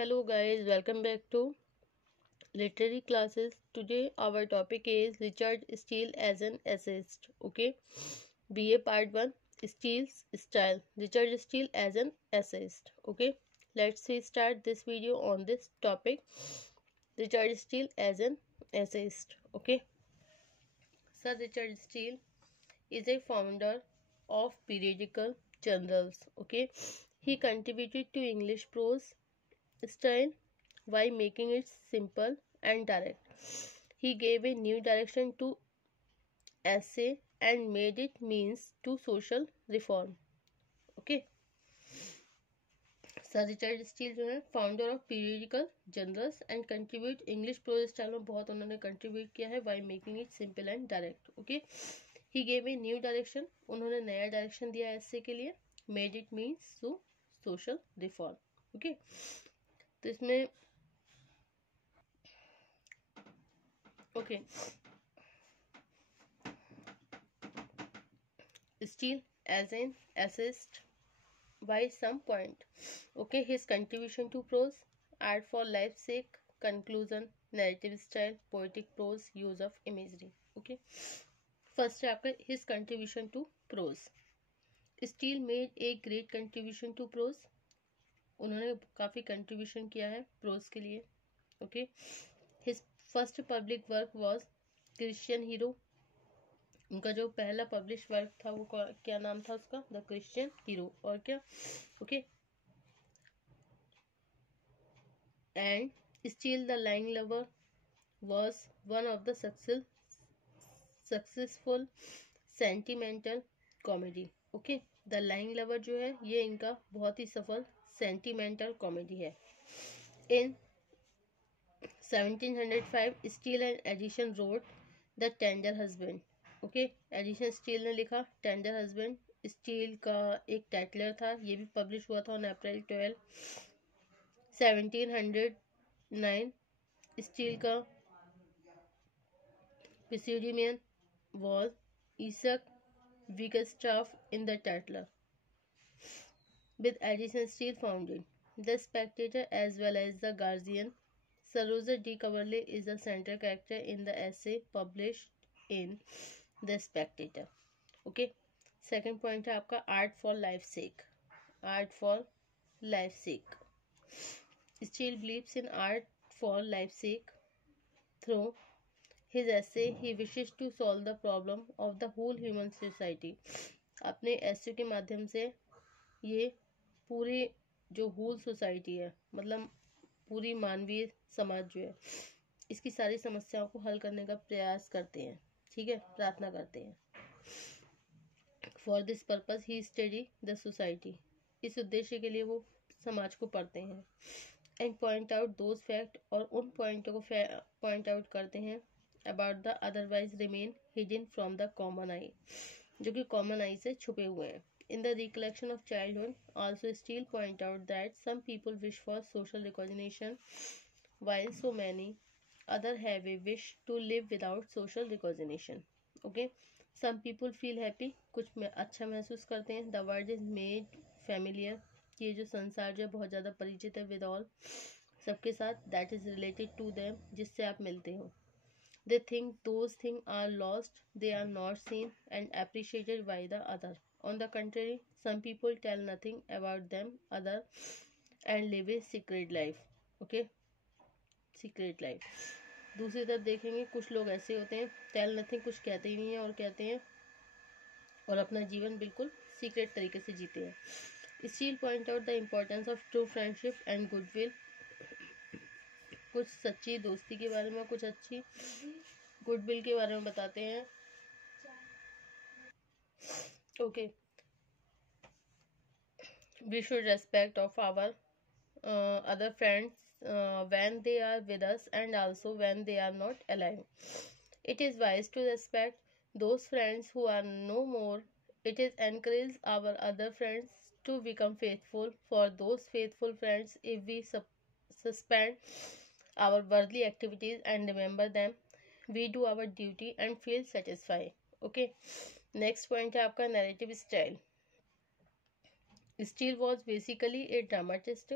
Hello guys, welcome back to literary classes. Today our topic is Richard Steele as an essayist. Okay, BA Part 1, Steele's style. Richard Steele as an essayist. Okay, let's see start this video on this topic. Richard Steele as an essayist. Okay, Sir Richard Steele is a founder of periodical journals. Okay, he contributed to English prose style by making it simple and direct. He gave a new direction to essay and made it means to social reform. Okay, sir Richard Steele जो है founder of periodical journals and contribute English prose style में बहुत उन्होंने contribute किया है by making it simple and direct. Okay, he gave a new direction, उन्होंने नया direction दिया ऐसे के लिए. Made it means to social reform. Okay, तो इसमें okay Steele as an essayist by some point. Okay, his contribution to prose, art for life's sake, conclusion, narrative style, poetic prose, use of imagery. Okay, first chapter, his contribution to prose. Steele made a great contribution to prose. उन्होंने काफ़ी contribution किया है pros के लिए. Okay, his first public work was Christian hero. उनका जो पहला publish work था वो क्या नाम था उसका? The Christian hero. और क्या? Okay, and steel the line lover was one of the successful sentimental comedy. Okay, the line lover जो है ये इनका बहुत ही सफल सेंटिमेंटल कॉमेडी है. In 1705 Steele and Addison wrote the tender husband. Okay, Addison Steele ने लिखा. टेंडर हस्बैंड स्टील का एक टाइटलर था, ये भी पब्लिश हुआ था ऑन अप्रैल 12, 1709. स्टील का pseudonym was Isaac Wigglestaff in the Tatler, with Addison Steele founded The Spectator as well as The Guardian. Sir Roger D. Coverley is the central character in the essay published in The Spectator. Okay, second point है आपका art for life's sake. Art for life's sake. Steele believes in art for life's sake. Through his essay, he wishes to solve the problem of the whole human society. अपने essay के माध्यम से ये पूरी जो whole society है, मतलब पूरी मानवीय समाज जो है, इसकी सारी समस्याओं को हल करने का प्रयास करते हैं. ठीक है, प्रार्थना करते हैं. For this purpose he study the society. इस उद्देश्य के लिए वो समाज को पढ़ते हैं. And point out those fact, और उन पॉइंटों को पॉइंट आउट करते हैं about the otherwise remain hidden from the common eye, जो कि कॉमन आई से छुपे हुए हैं. In the recollection of childhood, also Steele point out that some people wish for social recognition, while so many others have a wish to live without social recognition. Okay, some people feel happy, कुछ में अच्छा महसूस करते हैं. The word is made familiar, ये जो संसार जो है बहुत ज़्यादा परिचित है with all, सबके साथ. That is related to them, जिससे आप मिलते हो. They think those things are lost, they are not seen and appreciated by the other. On the contrary, some people tell nothing about them other and live a secret life. Okay, secret life. दूसरी तरफ देखेंगे कुछ लोग ऐसे होते हैं tell nothing, कुछ कहते ही नहीं है और कहते हैं और अपना जीवन बिल्कुल सीक्रेट तरीके से जीते हैं. Steele point out the importance of true friendship and goodwill. कुछ सच्ची दोस्ती के बारे में, कुछ अच्छी गुडविल के बारे में बताते हैं. Okay, we should respect of our other friends when they are with us and also when they are not alive. It is wise to respect those friends who are no more. It is encourage our other friends to become faithful for those faithful friends if we suspend our worldly activities and remember them. We do our duty and feel satisfied. Okay, next point है आपका narrative style. Steele was basically a dramatist.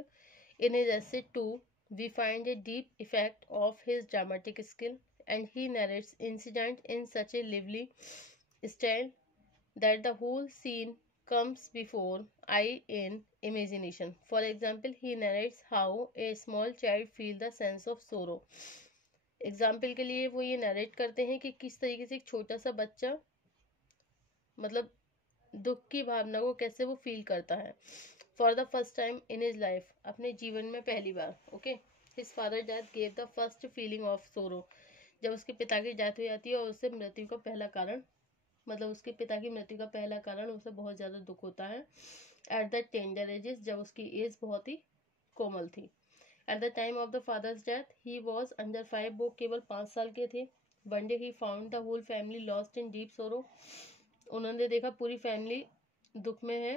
In his essay 2, we find a deep effect of his dramatic skill, and he narrates incident in such a lively style that the whole scene comes before eye in imagination. For example, he narrates how a small child feels the sense of sorrow. Example के लिए वो ये narrate करते हैं कि किस तरीके से एक छोटा सा बच्चा मतलब दुख की भावना को कैसे वो फील करता है for the first time in his life, अपने जीवन में पहली बार. Okay, his father death gave the first feeling of sorrow. जब उसके पिता की डेथ हो जाती है और उससे मृत्यु का पहला कारण मतलब उसके पिता की मृत्यु का पहला कारण उसे बहुत ज़्यादा दुख होता है. एट द टेंडर एजेस, जब उसकी एज बहुत ही कोमल थी. At the time of the father's death he was under 5, वो केवल 5 साल के थे. One day he found the whole family lost in deep sorrow. उन्होंने देखा पूरी फैमिली दुख में है.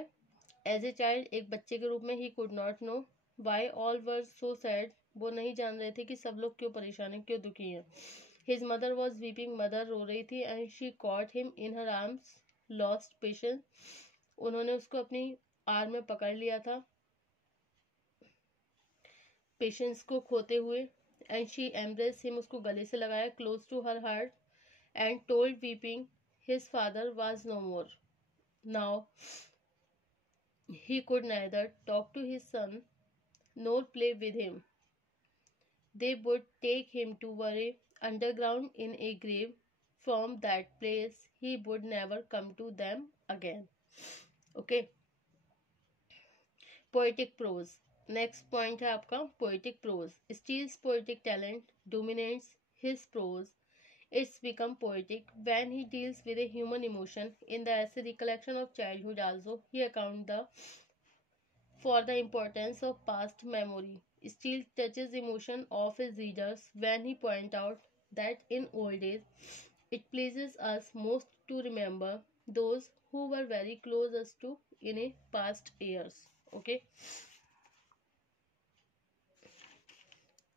एज ए चाइल्ड, एक बच्चे के रूप में, he could not know why all were so sad. वो नहीं जान रहे थे कि सब लोग क्यों परेशान हैं, क्यों दुखी हैं. His mother was weeping, mother रो रही थी. And she caught him in her arms, lost patience. उन्होंने उसको अपनी आर्म में पकड़ लिया था पेशेंस को खोते हुए. एंड शी एम्ब्रेस हिम, उसको गले से लगाया close to her heart. And told weeping his father was no more. Now he could neither talk to his son nor play with him. They would take him to bury underground in a grave. From that place he would never come to them again. Okay. Poetic prose. Next point है आपका poetic prose. Steele's poetic talent dominates his prose. It's become poetic when he deals with a human emotion. In the essay Recollection of Childhood also, he accounts for the importance of past memory. Steele touches emotion of his readers when he points out that in old days it pleases us most to remember those who were very close us to in a past years. Okay.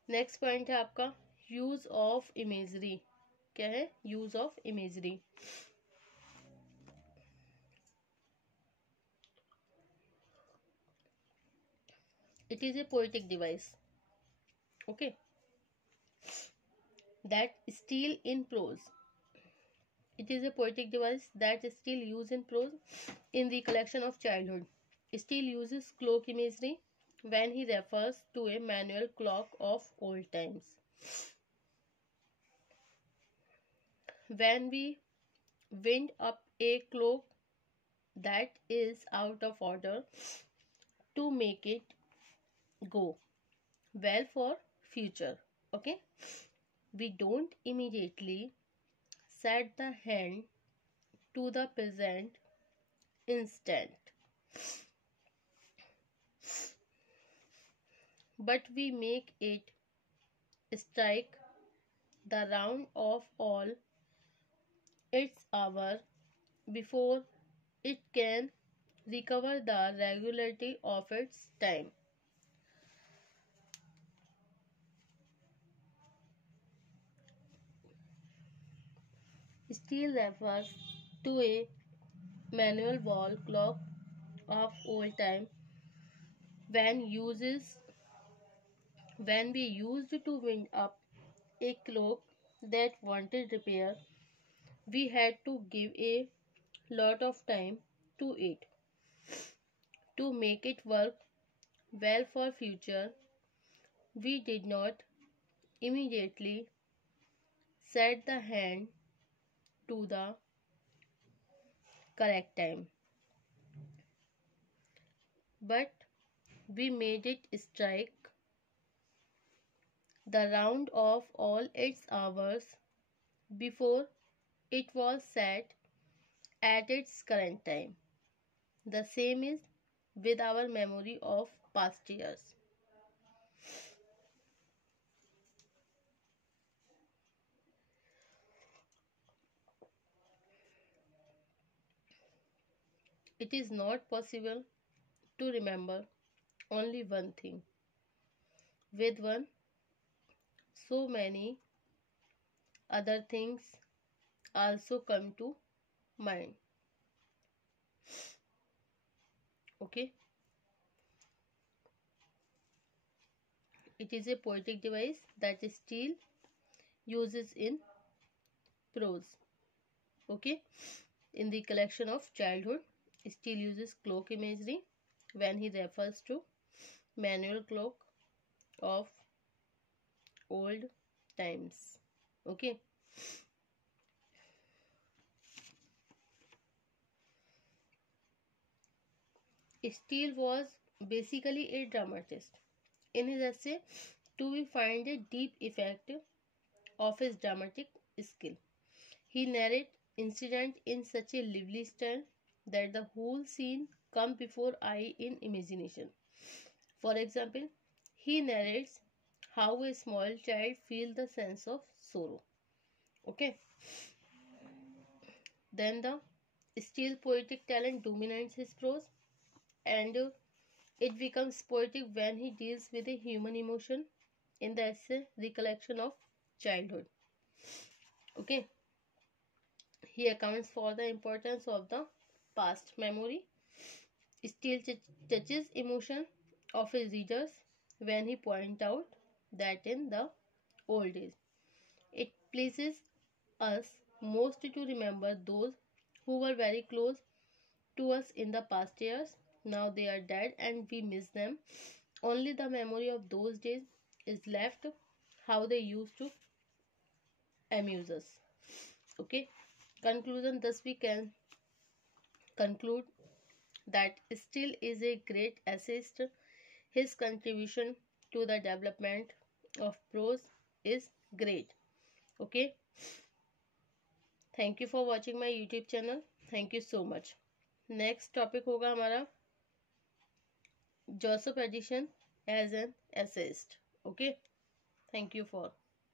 Next point है आपका use of imagery. क्या है? Use of imagery. It is a poetic device, okay, that Steele in prose. It is a poetic device that Steele used in prose in the collection of childhood. Steele uses clock imagery when he refers to a manual clock of old times. When we wind up a clock that is out of order to make it go well for future, okay, we don't immediately set the hand to the present instant, but we make it strike the round of all its hour before it can recover the regularity of its time. Steele refers to a manual wall clock of old time when we used to wind up a clock that wanted repair. We had to give a lot of time to it to make it work well for future. We did not immediately set the hand to the correct time, but we made it strike the round of all its hours before it was set at its current time. The same is with our memory of past years. It is not possible to remember only one thing. With one, so many other things also come to mind. Okay. It is a poetic device that Steele uses in prose. Okay, in the collection of childhood, Steele uses cloak imagery when he refers to manual clock of old times. Okay, Steele was basically a dramatist. In his essay, we find a deep effect of his dramatic skill. He narrates incident in such a lively style that the whole scene comes before eye in imagination. For example, he narrates how a small child feels the sense of sorrow. Okay, then the still poetic talent dominates his prose, and it becomes poetic when he deals with a human emotion in the essay Recollection of Childhood. Okay, he accounts for the importance of the past memory, still touches emotion of his readers when he points out that in the old days it pleases us most to remember those who were very close to us in the past years. Now they are dead and we miss them. Only the memory of those days is left, how they used to amuse us. Okay. Conclusion, thus we can conclude that Steele is a great essayist. His contribution to the development of prose is great. Okay. Thank you for watching my YouTube channel. Thank you so much. Next topic होगा हमारा Joseph Addison as an essayist. Okay, thank you for